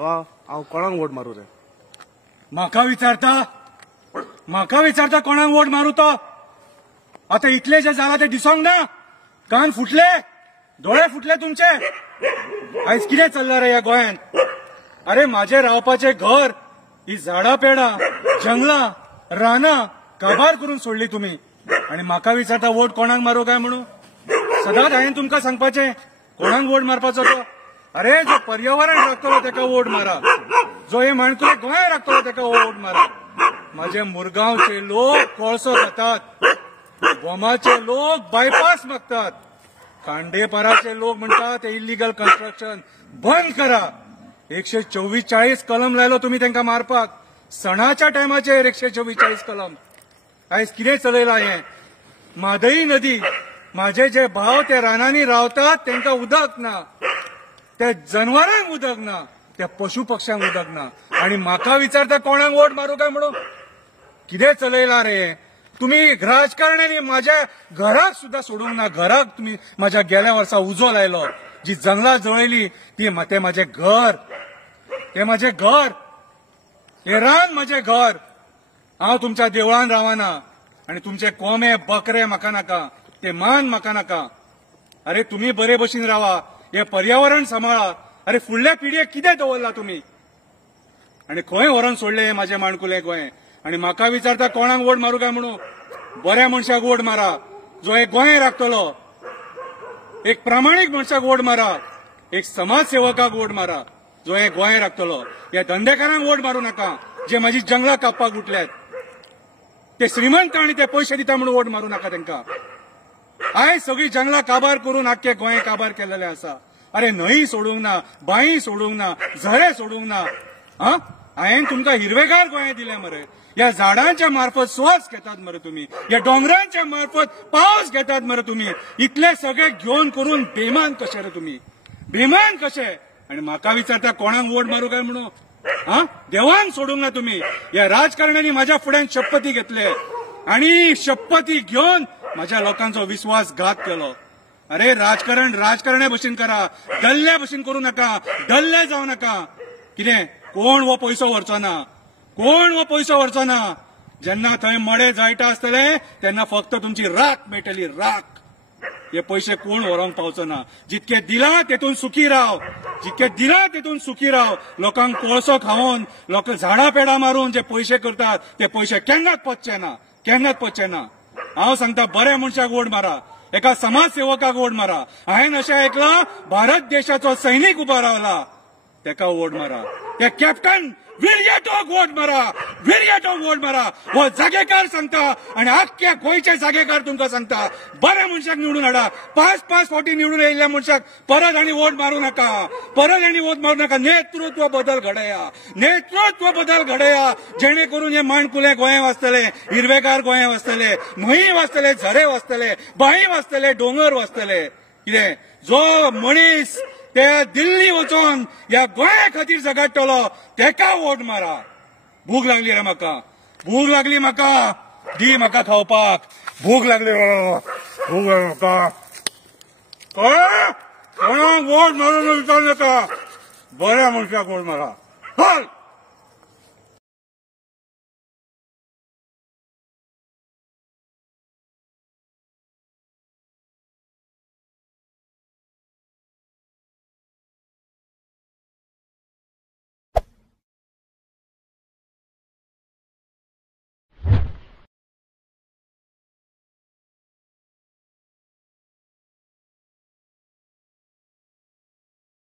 देवा हांव कोणाक वोट मारू रे? म्हाका विचारता कोणाक वोट मारू तो? आता इतले जे जाला ते दिसोंक ना? कान फुटले, डोळे फुटले तुमचे? आयज कितें चल्लां रे ह्या गोंयांत? अरे माझे रावपाचे घर ही झाडां पेडां जंगलां रानां काबार करून सोडली तुम्ही आणि म्हाका विचारता वोट कोणाक मारू काय म्हणून? सदांच हांवें तुमकां सांगपाचें कोणाक वोट मारपाचो तो? अरे जो पर्यावरण राखतलो ताका वोट मारा, जो हे माणकुले गोंय राखतलो ताका वोट मारा. माझे मुरगांवचे लोक कोळसो खातात, गोमाचे लोक बायपास मागतात, खांडेपाराचे लोक म्हणतात इल्लीगल कन्स्ट्रक्शन बंद करा. 144 कलम लायलो तुम्ही तांकां मारपाक. सणाच्या टायमाचेर 144 कलम. आयज कितें चलयलां हें? म्हादई नदी, माझे जे भाव ते रानांनी रावतात तांकां उदक ना, त्या जनावरांक उदक ना, त्या पशु पक्ष्यांक उदक ना आणि म्हाका विचारता कोणाक वोट मारू काय म्हणून? कितें चलयलां रे तुम्ही? राजकारण्यांनी माझ्या घराक सुद्धा सोडूंक ना. घराक तुम्ही माझ्या गेल्या वर्सा उजो लायलो. जी जंगलां जळयली ते माझे घर, ते माझे घर, हे रान माझे घर. हांव तुमच्या देवळान रावना आणि तुमचे कोंबे बकरे म्हाका नाका, ते मान म्हाका नाका. अरे तुम्ही बरे भशेन रावा, हे पर्यावरण सांबाळा. अरे फुडल्या पिढयेक कितें दवरला तुम्ही? आणि खंय व्हरोन सोडले हे माझे माणकुले गोंय? आणि म्हाका विचारता कोणाक वोट मारू काय म्हणून? बऱ्या मनशाक वोट मारा, जो एक गोंय राखतलो. एक प्रामाणीक मनशाक वोट मारा, एक समाजसेवकाक वोट मारा, जो हे गोंय राखतलो. या धंदेकारांक वोट मारू नका जे माझी जंगलां कापपाक उठल्यात. ते श्रीमंत आणि ते पयशे दिता म्हणून वोट मारू नका तांकां. आयज सगळी जंगलां काबार करून आख्खे गोंय काबार केलेले आसा. अरे न्हंय सोडूंक ना, बांय सोडूंक ना, झरे सोडूंक ना. हांवें तुमकां हिरवेगार गोंय दिलें मरे. या झाडांच्या मार्फत श्वास घेतात मरे तुम्ही, या डोंगरांच्या मार्फत पावस घेतात मरे तुम्ही. इतले सगळे घेवन करून बेमान कशे रे तुम्ही? बेमान कशे? आणि म्हाका विचारता कोणाक वोट मारू काय म्हणून? देवान सोडूंक ना तुम्ही. या राजकारण्यांनी माझ्या फुड्यान शपथी घेतले आणि शपथी घेवन माझ्या लोकांचो विश्वासघात केलो. अरे राजकारण्या भशेन करा, दल्ल्या भशेन करू नका, दल्ले जाऊ नका. कितें कोण वो पयसो व्हरचो ना, कोण वो पयसो व्हरचो ना. जेन्ना थंय मडे जळटा आसतले तेन्ना फक्त तुमची राख मेळटली, राख. हे पयशे कोण व्हरोंक पावचो ना. जितके दिला तेतून सुखी राव, जितके दिला तेतून सुखी राव. लोकांक कोळसो खावून, लोक झाडां पेडां मारून जे पयशे करतात ते पयशे केन्नाच पचचे ना, केन्नाच पचचे ना. हांव सांगता बऱ्या मनशाक वोट मारा, एका समाजसेवकाक वोट मारा. हांवें अशें आयकलां भारत देशाचो सैनीक उबा रावला, तेका वोट मारा. ते कॅप्टन विरगेटोक वोट मारा, विरगेटोक वोट मारा. हो जागेकार सांगता आणि आख्ख्या गोंयचे जागेकार तुमकां सांगता बऱ्या मनशाक निवडून हाडा. 5-5 फावटी निवडून येयल्ल्या मनशाक परत आनी वोट मारू नका, परत आनी वोट मारू नका. नेतृत्व बदल घडया, नेतृत्व बदल घडया, जेणे करून हे माणकुले गोंय वाचतले, हिरवेगार गोंय वाचतले, न्हंय वाचतले, झरे वाचतले, बांय वाचतले, डोंगर वाचतले. कितें जो मनीस ते दिल्ली वचून या गोंया खातीर झगडटलो तेका वोट मारा. भूक लागली रे म्हाका, भूक लागली म्हाका, दी म्हाका खावपाक. भूक लागली, भूक लागली म्हाका. कोणाक वोट मारून विचार नाका, बऱ्या मनशाक वोट मारा.